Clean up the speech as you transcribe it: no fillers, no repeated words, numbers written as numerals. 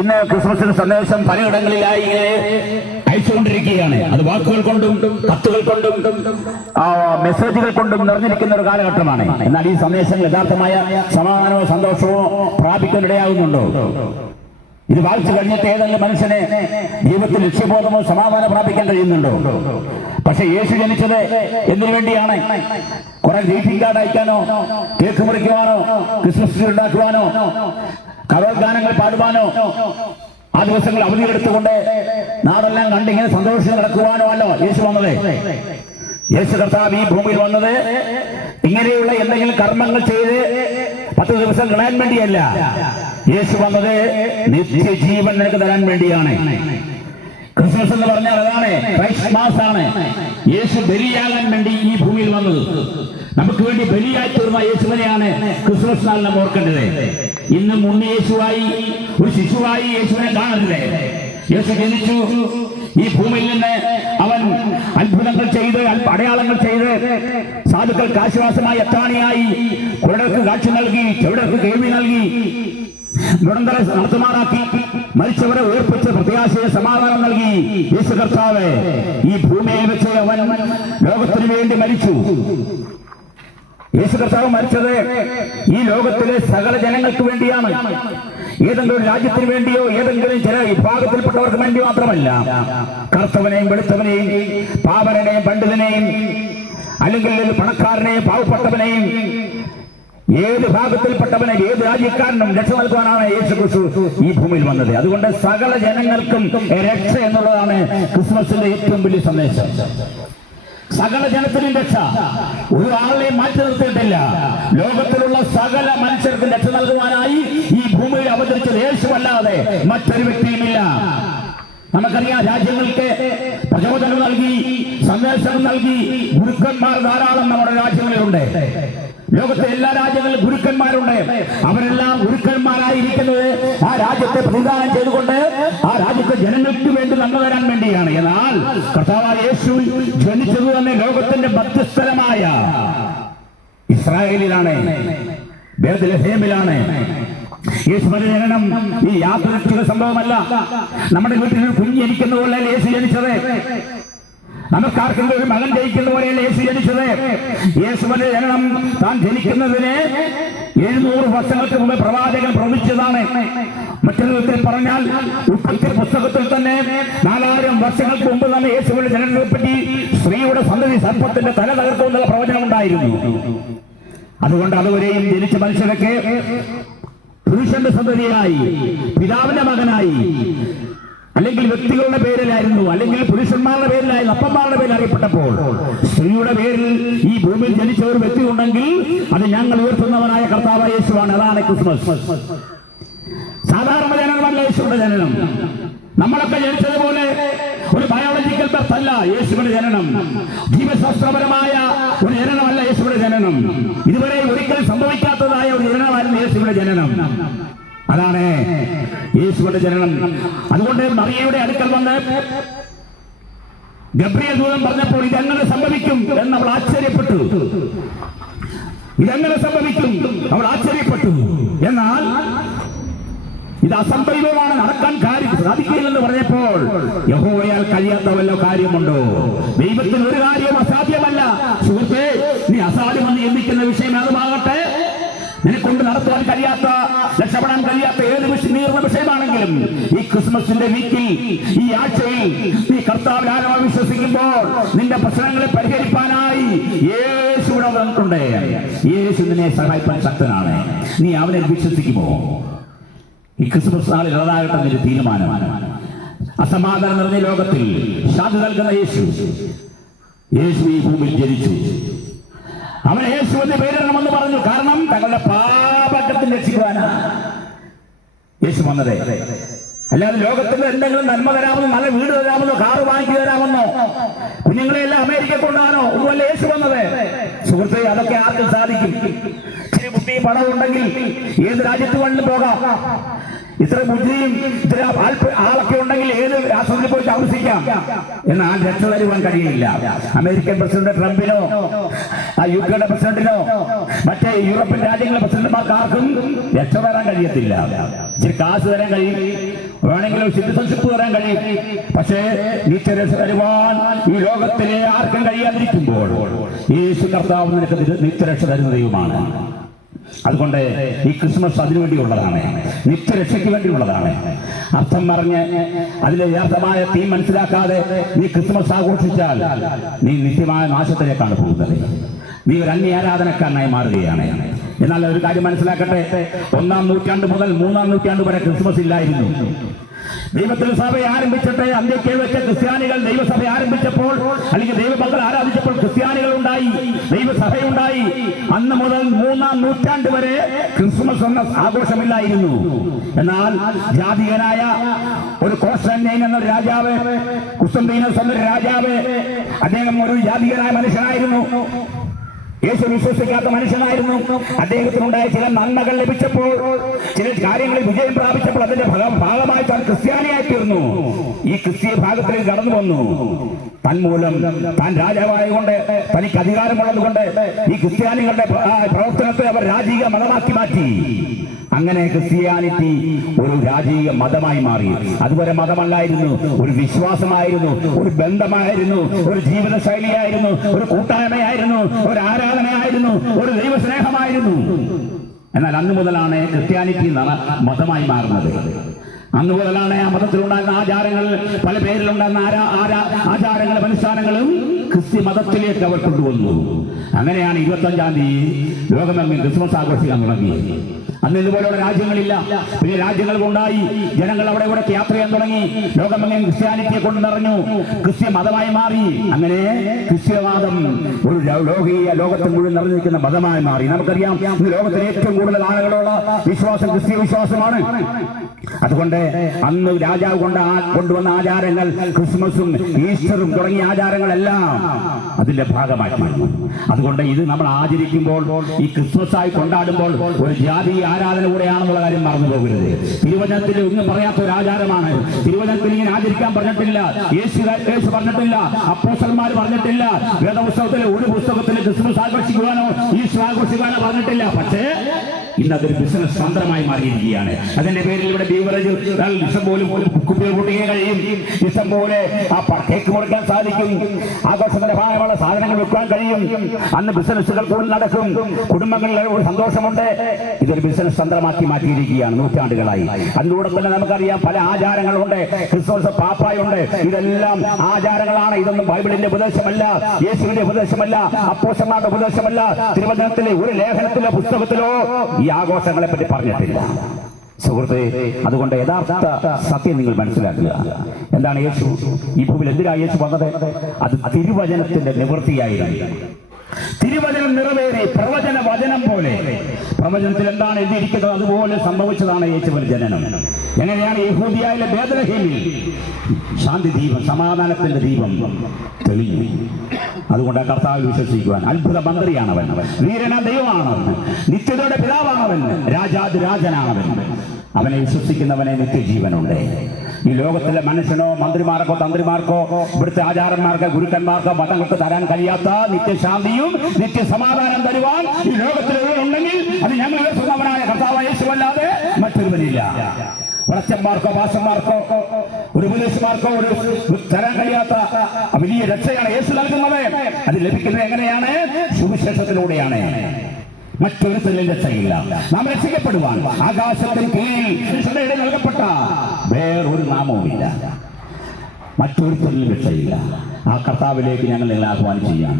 ഇന്ന് ക്രിസ്മസിന് സന്ദേശം പലയിടങ്ങളിലായി അയച്ചുകൊണ്ടിരിക്കുകയാണ്. അത് വാക്കുകൾ കൊണ്ടും കത്തുകൾ കൊണ്ടും മെസ്സേജുകൾ കൊണ്ടും നിറഞ്ഞിരിക്കുന്ന ഒരു കാലഘട്ടമാണ്. എന്നാൽ ഈ സന്ദേശങ്ങൾ യഥാർത്ഥമായ സമാധാനമോ സന്തോഷമോ പ്രാപിക്കാനിടയാകുന്നുണ്ടോ? ഇത് വായിച്ചു കഴിഞ്ഞിട്ട് ഏതെങ്കിലും മനുഷ്യനെ ജീവിതത്തിൽ ലക്ഷ്യബോധമോ സമാധാനം പ്രാപിക്കാൻ കഴിയുന്നുണ്ടോ? പക്ഷെ യേശു ജനിച്ചത് എന്തിനു വേണ്ടിയാണ്? കുറെ ഗ്രീറ്റിംഗ് കാർഡ് അയക്കാനോ, കേക്ക് മുറിക്കുവാനോ, ക്രിസ്മസ് ട്രീ ഉണ്ടാക്കുവാനോ, കരോൾ ഗാനങ്ങൾ പാടുവാനോ, ആ ദിവസങ്ങൾ അവധിയെടുത്തുകൊണ്ട് നാടെല്ലാം കണ്ടിങ്ങനെ സന്തോഷിച്ച് നടക്കുവാനോ അല്ലോ യേശു വന്നത്. യേശു കർത്താവ് ഈ ഭൂമിയിൽ വന്നത് ഇങ്ങനെയുള്ള എന്തെങ്കിലും കർമ്മങ്ങൾ ചെയ്ത് 10 ദിവസം കളയാൻ വേണ്ടിയല്ല. യേശു വന്നത് നിത്യജീവൻ നിനക്ക് തരാൻ വേണ്ടിയാണ്. ക്രിസ്മസ് എന്ന് പറഞ്ഞാൽ അതാണ്, ക്രൈസ്റ്റ് മാസ് ആണ്. യേശു ബലിയാകാൻ വേണ്ടി ഈ ഭൂമിയിൽ വന്നത്. നമുക്ക് വേണ്ടി ബലിയായി തീർന്ന യേശുവിനെയാണ് ക്രിസ്മസ് നാൾ നാം ഓർക്കേണ്ടത്. ഇന്നും ഉണ്ണി യേശുവായി, ഒരു ശിശുവായി യേശുവിനെ കാണരുത്. യേശു ജനിച്ചു, ഈ ഭൂമിയിൽ നിന്ന് അവൻ അത്ഭുതങ്ങൾ ചെയ്ത്, അടയാളങ്ങൾ ചെയ്ത്, സാധുക്കൾക്ക് ആശ്വാസമായി അത്താണിയായി, കുരുടർക്ക് കാഴ്ച നൽകി, ചെവിടർക്ക് കേൾവി നൽകി, മുടന്തരെ നടത്തുമാറാക്കി, മരിച്ചവരെ ഉയർപ്പിച്ച് പ്രത്യാശയെ സമാധാനം നൽകി യേശു കർത്താവ് ഈ ഭൂമിയിൽ വെച്ച് അവൻ ലോകത്തിനു വേണ്ടി മരിച്ചു. യേശു കർത്താവ് മരിച്ചത് ഈ ലോകത്തിലെ സകല ജനങ്ങൾക്ക് വേണ്ടിയാണ്. ഏതെങ്കിലും ഒരു രാജ്യത്തിന് വേണ്ടിയോ ഏതെങ്കിലും ചില വിഭാഗത്തിൽപ്പെട്ടവർക്ക് വേണ്ടി മാത്രമല്ല. കറുത്തവനെയും വെളുത്തവനെയും, പാവനെയും പണ്ഡിതനെയും, അല്ലെങ്കിൽ പണക്കാരനെയും പാവപ്പെട്ടവനെയും, ഏത് ഭാഗത്തിൽപ്പെട്ടവനെ, ഏത് രാജ്യക്കാരനും രക്ഷ നൽകുവാനാണ് യേശു ക്രിസ്തു ഈ ഭൂമിയിൽ വന്നത്. അതുകൊണ്ട് സകല ജനങ്ങൾക്കും രക്ഷ എന്നുള്ളതാണ് ക്രിസ്മസിന്റെ ഏറ്റവും വലിയ സന്ദേശം. സകല ജനത്തിനും രക്ഷ, ഒരാളെയും മാറ്റി നിർത്തിയിട്ടില്ല. ലോകത്തിലുള്ള സകല മനുഷ്യർക്കും രക്ഷ നൽകുവാനായി ഈ ഭൂമിയിൽ അവതരിച്ചത് യേശുവല്ലാതെ മറ്റൊരു വ്യക്തിയുമില്ല. നമുക്കറിയാം, രാജ്യങ്ങൾക്ക് പ്രചോദനം നൽകി, സന്ദേശം നൽകി ഗുരുക്കന്മാർ ധാരാളം നമ്മുടെ രാജ്യങ്ങളിലുണ്ട്. ലോകത്തെ എല്ലാ രാജ്യങ്ങളിലും ഗുരുക്കന്മാരുണ്ട്. അവരെല്ലാം ഗുരുക്കന്മാരായിരിക്കുന്നത് ആ രാജ്യത്തെ പ്രതിദാനം ചെയ്തുകൊണ്ട് ആ രാജ്യത്തെ ജനങ്ങൾക്ക് വേണ്ടി നന്മ തരാൻ വേണ്ടിയാണ്. എന്നാൽ കർത്താവായ യേശു ജനിച്ചത് തന്നെ ലോകത്തിന്റെ മധ്യസ്ഥലമായ ഇസ്രായേലിലാണ്, ബേത്ലഹേമിലാണ്. യേശുവിന്റെ ജനനം ഈ യാദൃച്ഛിക സംഭവമല്ല. നമ്മുടെ വീട്ടിൽ ഒരു കുഞ്ഞ് ജനിക്കുന്ന പോലെ യേശു ജനിച്ചത്, നമുക്കാർക്കെങ്കിലും ഒരു മകൻ ജനിക്കുന്ന പോലെയല്ല യേശു ജനിച്ചത്. യേശുവിന്റെ ജനനം താൻ ജനിക്കുന്നതിന് 700 വർഷങ്ങൾക്ക് മുമ്പ് പ്രവാചകൻ പ്രവചിച്ചതാണ്. മറ്റൊരു വിധത്തിൽ പറഞ്ഞാൽ ഉൽപ്പത്തി പുസ്തകത്തിൽ തന്നെ 4000 വർഷങ്ങൾക്ക് മുമ്പ് തന്നെ യേശുവിന്റെ ജനനത്തെ പറ്റി സ്ത്രീയുടെ സന്തതി സർപ്പത്തിന്റെ തല തകർക്കുമെന്നുള്ള പ്രവചനം ഉണ്ടായിരുന്നു. അതുകൊണ്ട് അതുവരെയും ജനിച്ച മനുഷ്യരൊക്കെ പുരുഷന്റെ സന്തതിയായി, പിതാവിന്റെ മകനായി, അല്ലെങ്കിൽ വ്യക്തികളുടെ പേരിലായിരുന്നു, അല്ലെങ്കിൽ പുരുഷന്മാരുടെ പേരിലായിരുന്നു, അപ്പന്മാരുടെ പേരിൽ അറിയപ്പെട്ടപ്പോൾ സ്ത്രീയുടെ പേരിൽ ഈ ഭൂമിയിൽ ജനിച്ച ഒരു വ്യക്തി ഉണ്ടെങ്കിൽ അത് ഞങ്ങൾ ഉയർത്തുന്നവനായ കർത്താവായ യേശുവാണ്. അതാണ് ക്രിസ്മസ്. സാധാരണ ജനനമല്ല യേശുവിന്റെ ജനനം. നമ്മളൊക്കെ ജനിച്ചതുപോലെ ഒരു ബയോളജിക്കൽ ബർത്ത് അല്ല യേശുവിന്റെ ജനനം. ജീവശാസ്ത്രപരമായ ഒരു ജനനമല്ല യേശുവിന്റെ ജനനം. ഇതുവരെ ഒരിക്കലും സംഭവിക്കാത്തതായ ഒരു ജനനമായിരുന്നു യേശുവിന്റെ ജനനം. അതാണ് യേശുവിന്റെ ജനനം. അതുകൊണ്ട് മറിയയുടെ അടുക്കൽ വന്ന് ഗബ്രിയേൽ ദൂതൻ പറഞ്ഞപ്പോൾ ഇതെങ്ങനെ സംഭവിക്കും എന്ന് അവൾ ആശ്ചര്യപ്പെട്ടു. ഇതെങ്ങനെ സംഭവിക്കും അവൾ ആശ്ചര്യപ്പെട്ടു. എന്നാൽ ഇത് അസംഭവമാണ്, നടക്കാൻ കാര്യം സാധിക്കില്ലെന്ന് പറഞ്ഞപ്പോൾ യഹോവയാൽ കഴിയാത്ത വല്ല കാര്യമുണ്ടോ? ദൈവത്തിന് ഒരു കാര്യം അസാധ്യമല്ല. സുഹൃത്തേ, നീ അസാധ്യമെന്ന് ചിന്തിക്കുന്ന വിഷയം അതുമാകട്ടെ, നിനക്കൊണ്ട് നടത്തുവാൻ കഴിയാത്ത, രക്ഷപ്പെടാൻ കഴിയാത്ത ഏത് നീർന്ന വിഷയമാണെങ്കിലും ഈ ക്രിസ്മസിന്റെ വീക്കിൽ, ഈ ആഴ്ചയിൽ നീ കർത്താവിൽ ആഴമായി വിശ്വസിക്കുമ്പോൾ നിന്റെ പ്രശ്നങ്ങളെ പരിഹരിപ്പാനായി യേശു ഇവിടെ വന്നിട്ടുണ്ട്. യേശു നിന്നെ സഹായിക്കാൻ ശക്തനാണ്. നീ അവനെ വിശ്വസിക്കുമോ? ഈ ക്രിസ്മസ് നാളിൽ അതാകട്ടെ ഒരു തീരുമാനമാണ്. അസമാധാനം നിറഞ്ഞ ലോകത്തിൽ ശാന്തി നൽകുന്ന യേശു ഈ ഭൂമിയിൽ ജനിച്ചു. അവൻ യേശുവിന്റെ പേരിടണമെന്ന് പറഞ്ഞു. കാരണം തങ്ങളുടെ പാപത്തിൽ രക്ഷിക്കുവാനാ യേശു വന്നത്. അല്ലാതെ ലോകത്തിൽ എന്തെങ്കിലും നന്മ തരാമെന്നോ, നല്ല വീട് തരാമെന്നോ, കാറ് വാങ്ങിച്ചു തരാമെന്നോ, കുഞ്ഞുങ്ങളെല്ലാം അമേരിക്ക കൊണ്ടുപോകാനോ ഒന്നുമല്ല യേശു വന്നത്. സുഹൃത്തെ, അതൊക്കെ ആർക്കും സാധിക്കും. ഇച്ചിരി ബുദ്ധി പണം ഉണ്ടെങ്കിൽ ഏത് രാജ്യത്ത് വേണമെങ്കിലും പോകാം, ഇത്ര ബുദ്ധിയും ഇത്ര ആളൊക്കെ ഉണ്ടെങ്കിൽ ഏത് രാഷ്ട്രത്തിൽ പോയി താമസിക്കാം, എന്നാൽ രക്ഷ തരുവാൻ കഴിയില്ല. അമേരിക്കൻ പ്രസിഡന്റ് ട്രംപിനോ UK പ്രസിഡന്റിനോ മറ്റേ യൂറോപ്യൻ രാജ്യങ്ങളിലെ പ്രസിഡന്റുമാർക്ക് ആർക്കും രക്ഷ തരാൻ കഴിയത്തില്ല. ഇച്ചിരി കാശ് തരാൻ കഴിയും, വേണമെങ്കിലും സിറ്റിസൺഷിപ്പ് തരാൻ കഴിയും. പക്ഷേ നിത്യരക്ഷ തരുവാൻ ഈ ലോകത്തിലെ ആർക്കും കഴിയാതിരിക്കുമ്പോൾ യേശു കർത്താവ് നിനക്ക് നിത്യരക്ഷ തരുന്ന ദൈവമാണ്. അതുകൊണ്ട് ഈ ക്രിസ്മസ് അതിനുവേണ്ടിയുള്ളതാണ്, നിത്യരക്ഷയ്ക്ക് വേണ്ടിയുള്ളതാണ്. അർത്ഥം പറഞ്ഞ് അതിലെ യഥാർത്ഥമായ തീം മനസ്സിലാക്കാതെ നീ ക്രിസ്മസ് ആഘോഷിച്ചാൽ നീ നിത്യമായ നാശത്തിലേക്കാണ് പോകുന്നത്. നീ ഒരു അന്യ ആരാധനക്കാരനായി മാറുകയാണ്. എന്നാൽ ഒരു കാര്യം മനസ്സിലാക്കട്ടെ, 1-ാം നൂറ്റാണ്ട് മുതൽ 3-ാം നൂറ്റാണ്ട് വരെ ക്രിസ്മസ് ഇല്ലായിരുന്നു. ദൈവത്തിന് സഭ ആരംഭിച്ചിട്ട് അന്ത്യക്കെ വെച്ച ക്രിസ്ത്യാനികൾ ദൈവസഭ ആരംഭിച്ചപ്പോൾ അല്ലെങ്കിൽ ദൈവമക്കൾ ആരാധിച്ചപ്പോൾ ക്രിസ്ത്യാനികൾ ഉണ്ടായി, ദൈവസഭയുണ്ടായി. അന്ന് മുതൽ 3-ാം നൂറ്റാണ്ട് വരെ ക്രിസ്മസ് എന്ന ആഘോഷമില്ലായിരുന്നു. എന്നാൽ ജാതികനായ ഒരു കോൺസ്റ്റന്റൈൻ എന്നൊരു രാജാവ്, കുസ്തന്തീനോസ് എന്നൊരു രാജാവ്, അദ്ദേഹം ഒരു ജാതികനായ മനുഷ്യനായിരുന്നു, യേശു വിശ്വസിക്കാത്ത മനുഷ്യനായിരുന്നു. അദ്ദേഹത്തിനുണ്ടായ ചില നന്മകൾ ലഭിച്ചപ്പോൾ, ചില കാര്യങ്ങളിൽ വിജയം പ്രാപിച്ചപ്പോൾ അതിന്റെ ഭാഗമായി താൻ ക്രിസ്ത്യാനിയായി തീർന്നു. ഈ ക്രിസ്തീയ ഭാഗത്തിലേക്ക് കടന്നു വന്നു. തന്മൂലം താൻ രാജാവായതുകൊണ്ട്, തനിക്ക് അധികാരമുള്ളതുകൊണ്ട് ഈ ക്രിസ്ത്യാനികളുടെ പ്രവർത്തനത്തെ അവർ രാജീയ മതമാക്കി മാറ്റി. അങ്ങനെ ക്രിസ്ത്യാനിറ്റി ഒരു രാജീയ മതമായി മാറി. അതുവരെ മതമല്ലായിരുന്നു, ഒരു വിശ്വാസമായിരുന്നു, ഒരു ബന്ധമായിരുന്നു, ഒരു ജീവിത ശൈലിയായിരുന്നു, ഒരു കൂട്ടായ്മയായിരുന്നു, ഒരു ആരാധനയായിരുന്നു, ഒരു ദൈവസ്നേഹമായിരുന്നു. എന്നാൽ അന്നു മുതലാണ് ക്രിസ്ത്യാനിറ്റി മതമായി മാറുന്നത്. അന്നു മുതലാണ് ആ മതത്തിലുണ്ടായിരുന്ന ആചാരങ്ങൾ, പല പേരിലുണ്ടായിരുന്ന ആചാരങ്ങളും അനുഷ്ഠാനങ്ങളും ക്രിസ്ത്യ മതത്തിലേക്ക് അവർ കൊണ്ടുവന്നു. അങ്ങനെയാണ് 25-ാം തീയതി ലോകമെങ്ങും ക്രിസ്മസ് ആഘോഷിക്കാൻ തുടങ്ങിയത്. അന്ന് ഇതുപോലെയുള്ള രാജ്യങ്ങളില്ല, പിന്നെ രാജ്യങ്ങൾ ഉണ്ടായി, ജനങ്ങൾ അവിടെ ഇവിടെ യാത്ര ചെയ്യാൻ തുടങ്ങി, ലോകമെങ്ങും ക്രിസ്ത്യാനിറ്റിയെ കൊണ്ട് നിറഞ്ഞു, ക്രിസ്ത്യ മതമായി മാറി. അങ്ങനെ ക്രിസ്ത്യവാദം ഒരു ലോകത്തിൽ മുഴുവൻ നിറഞ്ഞിരിക്കുന്ന മതമായി മാറി. നമുക്കറിയാം, ഇന്ന് ലോകത്തിലെ ഏറ്റവും കൂടുതൽ ആളുകളുള്ള വിശ്വാസം ക്രിസ്ത്യ വിശ്വാസമാണ്. അതുകൊണ്ട് അന്ന് രാജാവ് കൊണ്ടുവന്ന ആചാരങ്ങൾ, ക്രിസ്മസും ഈസ്റ്ററും തുടങ്ങിയ ആചാരങ്ങളെല്ലാം അതിന്റെ ഭാഗമാക്കി. അതുകൊണ്ട് ഇത് നമ്മൾ ആചരിക്കുമ്പോൾ, ഈ ക്രിസ്മസ് ആയി കൊണ്ടാടുമ്പോൾ ഒരു ജാതീയ ആരാധന കൂടെയാണെന്നുള്ള കാര്യം മറന്നു പോകരുത്. തിരുവചനത്തിൽ ഒന്നും പറയാത്ത ഒരു ആചാരമാണ്. തിരുവചനത്തിൽ ഇങ്ങനെ ആചരിക്കാൻ പറഞ്ഞിട്ടില്ല, യേശു പറഞ്ഞിട്ടില്ല, അപ്പോസ്തലന്മാർ പറഞ്ഞിട്ടില്ല, വേദപുസ്തകത്തിലെ ഒരു പുസ്തകത്തിൽ ക്രിസ്മസ് ആഘോഷിക്കുവാനോ ഈസ്റ്റർ ആഘോഷിക്കുവാനോ പറഞ്ഞിട്ടില്ല. പക്ഷേ ഇന്നതൊരു ബിസിനസ് തന്ത്രമായി മാറിയിരിക്കുകയാണ്. അതിന്റെ പേരിൽ ഇവിടെ ബീവറേജ് ഇഷ്ടം പോലും കുപ്പികൾ പൊട്ടിക്കാൻ കഴിയും, ഇഷ്ടം പോലെ കേക്ക് മുറിക്കാൻ സാധിക്കും, ആഘോഷത്തിന്റെ ഭാഗമുള്ള സാധനങ്ങൾ വെക്കാൻ കഴിയും. അന്ന് ബിസിനസ്സുകൾ കൂടുതൽ നടക്കും, കുടുംബങ്ങളിൽ ഒരു സന്തോഷമുണ്ട്. ഇതൊരു ബിസിനസ് തന്ത്രമാക്കി മാറ്റിയിരിക്കുകയാണ് നൂറ്റാണ്ടുകളായി. അതിലൂടെ തന്നെ നമുക്കറിയാം പല ആചാരങ്ങളുണ്ട്, ക്രിസ്മസ് പാപ്പായുണ്ട്. ഇതെല്ലാം ആചാരങ്ങളാണ്. ഇതൊന്നും ബൈബിളിന്റെ ഉപദേശമല്ല, യേശുവിന്റെ ഉപദേശമല്ല, അപ്പോസ്തലന്മാരുടെ ഉപദേശമല്ല. തിരുവചനത്തിലെ ഒരു ലേഖനത്തിലോ പുസ്തകത്തിലോ ഈ ആഘോഷങ്ങളെ പറ്റി പറഞ്ഞിട്ടില്ല. സുഹൃത്തെ, അതുകൊണ്ട് യഥാർത്ഥ സത്യം നിങ്ങൾ മനസ്സിലാക്കുക. എന്താണ് യേശു ഈ ഭൂമിയിൽ എന്തിനാണ് യേശു വന്നത്? അത് തിരുവചനത്തിന്റെ നിവൃത്തിയായിരുന്നു. തിരുവചനം നിറവേറി, പ്രവചന വചനം പോലെ. പ്രവചനത്തിൽ എന്താണ് എഴുതിയിരിക്കുന്നത് അതുപോലെ സംഭവിച്ചതാണ് യേശുവിന്റെ ജനനം. എങ്ങനെയാണ് യഹൂദിയയിലെ ബേത്ലഹേമിൽ ശാന്തി ദീപം, സമാധാനത്തിന്റെ ദീപം തെളിഞ്ഞു. അതുകൊണ്ട് കർത്താവിൽ വിശ്വസിക്കുവാൻ. അത്ഭുത മന്ത്രിയാണവൻ, വീരന ദൈവമാണവൻ, നിത്യതയുടെ പിതാവാണവൻ, രാജാതിരാജനാണവൻ. അവനെ വിശ്വസിക്കുന്നവനെ നിത്യജീവനുണ്ട്. ഈ ലോകത്തിലെ മനുഷ്യനോ മന്ത്രിമാർക്കോ തന്ത്രിമാർക്കോ ഇവിടുത്തെ ആചാരന്മാർക്കോ ഗുരുക്കന്മാർക്കോ മതങ്ങൾക്ക് തരാൻ കഴിയാത്ത നിത്യശാന്തിയും നിത്യസമാധാനം തരുവാൻ ഈ ലോകത്തിൽ ഉണ്ടെങ്കിൽ അത് ഞങ്ങൾ സ്വന്തവനായ കർത്താവായ യേശുവല്ലാതെ മറ്റൊരുവനില്ല. വളച്ചന്മാർക്കോ ഭാഷന്മാർക്കോ ഒരു ഉപദേശമാർക്കോ ഒരു തരാൻ കഴിയാത്ത വലിയ രക്ഷയാണ് യേശു നൽകുന്നത്. അത് ലഭിക്കുന്നത് എങ്ങനെയാണ്? സുവിശേഷത്തിലൂടെയാണ്. മറ്റൊരുത്തരും രക്ഷയില്ല. നാം രക്ഷിക്കപ്പെടുവാൻ ആകാശത്തിന് കീഴിൽ നൽകപ്പെട്ട വേറൊരു നാമവുമില്ല. മറ്റൊരുത്തരും രക്ഷയില്ല. ആ കർത്താവിലേക്ക് ഞങ്ങൾ ആഹ്വാനം ചെയ്യാം.